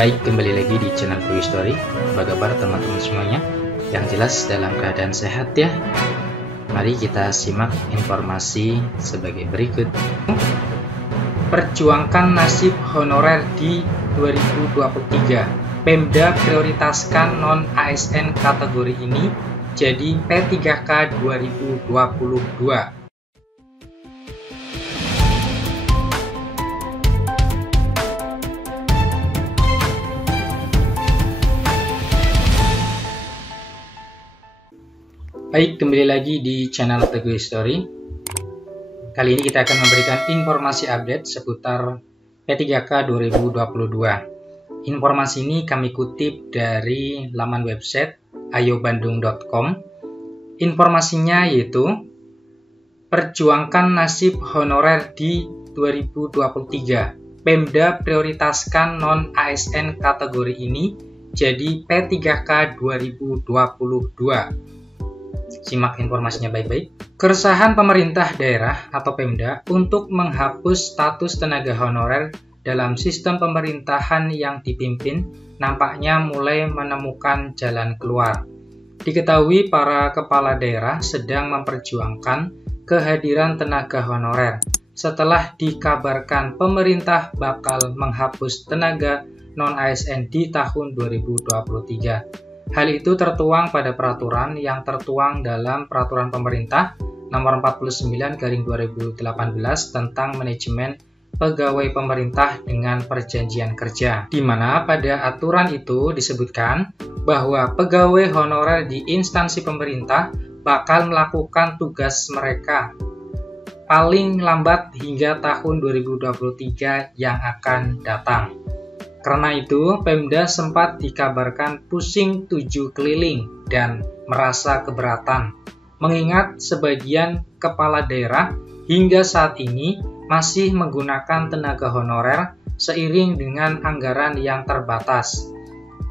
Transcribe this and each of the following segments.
Baik, kembali lagi di channel Toy Story. Apa kabar teman-teman semuanya? Yang jelas dalam keadaan sehat ya. Mari kita simak informasi sebagai berikut. Perjuangkan nasib honorer di 2023. Pemda prioritaskan non-ASN kategori ini jadi P3K 2022. Baik, kembali lagi di channel Toy Story. Kali ini kita akan memberikan informasi update seputar P3K 2022. Informasi ini kami kutip dari laman website ayobandung.com. Informasinya yaitu perjuangkan nasib honorer di 2023. Pemda prioritaskan non-ASN kategori ini jadi P3K 2022. Simak informasinya baik-baik. Keresahan pemerintah daerah atau Pemda untuk menghapus status tenaga honorer dalam sistem pemerintahan yang dipimpin nampaknya mulai menemukan jalan keluar. Diketahui para kepala daerah sedang memperjuangkan kehadiran tenaga honorer setelah dikabarkan pemerintah bakal menghapus tenaga non-ASN di tahun 2023. Hal itu tertuang pada peraturan yang tertuang dalam Peraturan Pemerintah Nomor 49/2018 tentang manajemen pegawai pemerintah dengan perjanjian kerja, di mana pada aturan itu disebutkan bahwa pegawai honorer di instansi pemerintah bakal melakukan tugas mereka paling lambat hingga tahun 2023 yang akan datang. Karena itu, Pemda sempat dikabarkan pusing 7 keliling dan merasa keberatan, mengingat sebagian kepala daerah hingga saat ini masih menggunakan tenaga honorer seiring dengan anggaran yang terbatas.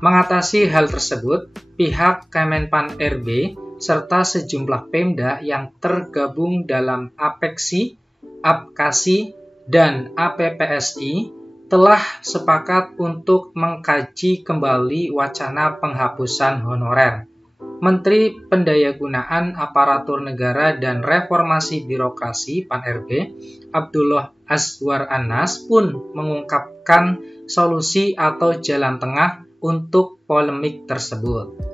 Mengatasi hal tersebut, pihak Kemenpan RB serta sejumlah Pemda yang tergabung dalam APEKSI, APKASI, dan APPSI telah sepakat untuk mengkaji kembali wacana penghapusan honorer. Menteri Pendayagunaan Aparatur Negara dan Reformasi Birokrasi PAN-RB, Abdullah Azwar Anas pun mengungkapkan solusi atau jalan tengah untuk polemik tersebut.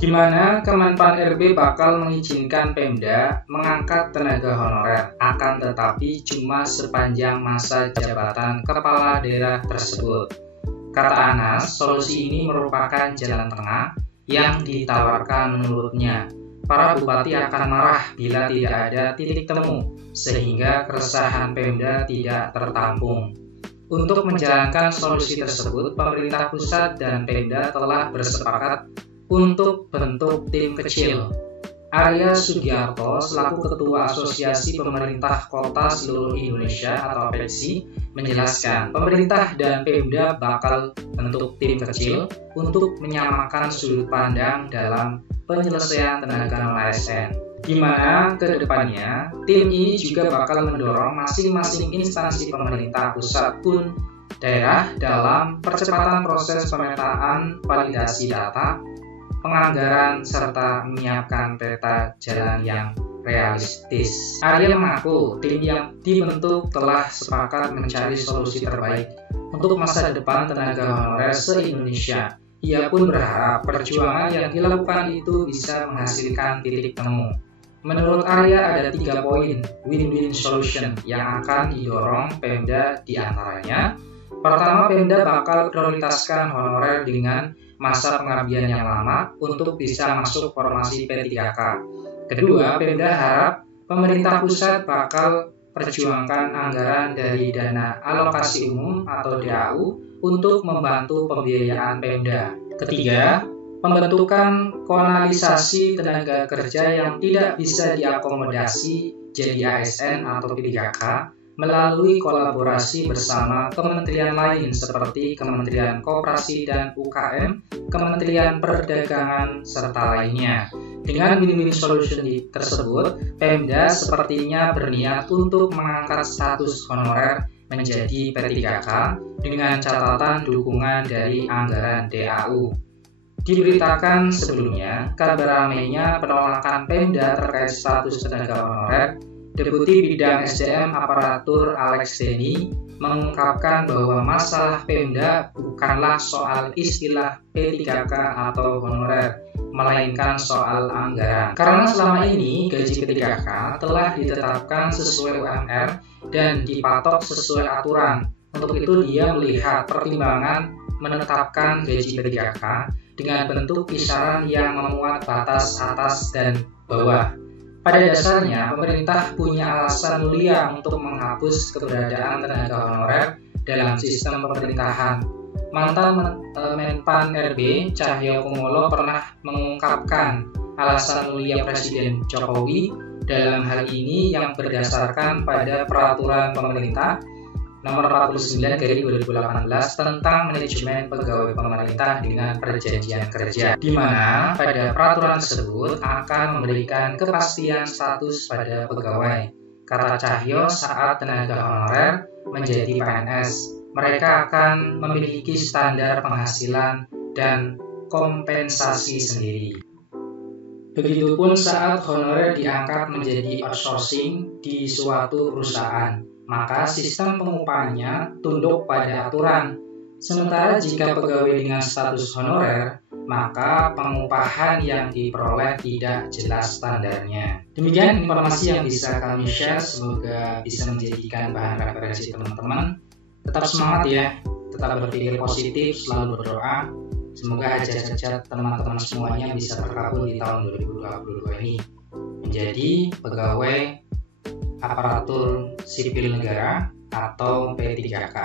Di mana Kemenpan RB bakal mengizinkan Pemda mengangkat tenaga honorer, akan tetapi cuma sepanjang masa jabatan kepala daerah tersebut. Kata Anas, solusi ini merupakan jalan tengah yang ditawarkan menurutnya. Para bupati akan marah bila tidak ada titik temu, sehingga keresahan Pemda tidak tertampung. Untuk menjalankan solusi tersebut, pemerintah pusat dan Pemda telah bersepakat untuk bentuk tim kecil. Arya Sugiarto selaku Ketua Asosiasi Pemerintah Kota Seluruh Indonesia atau APEKSI menjelaskan pemerintah dan Pemda bakal bentuk tim kecil untuk menyamakan sudut pandang dalam penyelesaian tenaga non-ASN, di mana ke depannya tim ini juga bakal mendorong masing-masing instansi pemerintah pusat pun daerah dalam percepatan proses pemetaan validasi data, penganggaran, serta menyiapkan peta jalan yang realistis. Arya mengaku tim yang dibentuk telah sepakat mencari solusi terbaik untuk masa depan tenaga honorer se-Indonesia. Ia pun berharap perjuangan yang dilakukan itu bisa menghasilkan titik temu. Menurut Arya ada 3 poin win-win solution yang akan didorong Pemda, di antaranya. Pertama, Pemda bakal prioritaskan honorer dengan masa pengabdian yang lama untuk bisa masuk formasi P3K. Kedua, Pemda harap pemerintah pusat bakal perjuangkan anggaran dari dana alokasi umum atau DAU untuk membantu pembiayaan Pemda. Ketiga, pembentukan konalisasi tenaga kerja yang tidak bisa diakomodasi jadi ASN atau P3K melalui kolaborasi bersama kementerian lain seperti Kementerian Koperasi dan UKM, Kementerian Perdagangan, serta lainnya. Dengan win-win solution tersebut, Pemda sepertinya berniat untuk mengangkat status honorer menjadi P3K dengan catatan dukungan dari anggaran DAU. Diberitakan sebelumnya, kabar ramainya penolakan Pemda terkait status tenaga honorer, Deputi Bidang SDM Aparatur Alex Denny mengungkapkan bahwa masalah Pemda bukanlah soal istilah P3K atau honorer, melainkan soal anggaran. Karena selama ini gaji P3K telah ditetapkan sesuai UMR dan dipatok sesuai aturan. Untuk itu dia melihat pertimbangan menetapkan gaji P3K dengan bentuk kisaran yang memuat batas atas dan bawah. Pada dasarnya, pemerintah punya alasan mulia untuk menghapus keberadaan tenaga honorer dalam sistem pemerintahan. Mantan Menpan RB Cahyokumolo pernah mengungkapkan alasan mulia Presiden Jokowi dalam hal ini yang berdasarkan pada peraturan pemerintah nomor 49 dari 2018 tentang manajemen pegawai pemerintah dengan perjanjian kerja, di mana pada peraturan tersebut akan memberikan kepastian status pada pegawai. Kata Cahyo, saat tenaga honorer menjadi PNS, mereka akan memiliki standar penghasilan dan kompensasi sendiri. Begitupun saat honorer diangkat menjadi outsourcing di suatu perusahaan, maka sistem pengupahannya tunduk pada aturan. Sementara jika pegawai dengan status honorer, maka pengupahan yang diperoleh tidak jelas standarnya. Demikian informasi yang bisa kami share, semoga bisa menjadikan bahan referensi teman-teman. Tetap semangat ya, tetap berpikir positif, selalu berdoa. Semoga hajat-hajat teman-teman semuanya bisa terkabul di tahun 2022 ini menjadi pegawai aparatur sipil negara atau P3K.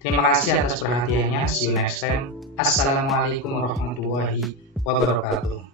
Terima kasih atas perhatiannya. See you next time. Assalamualaikum warahmatullahi wabarakatuh.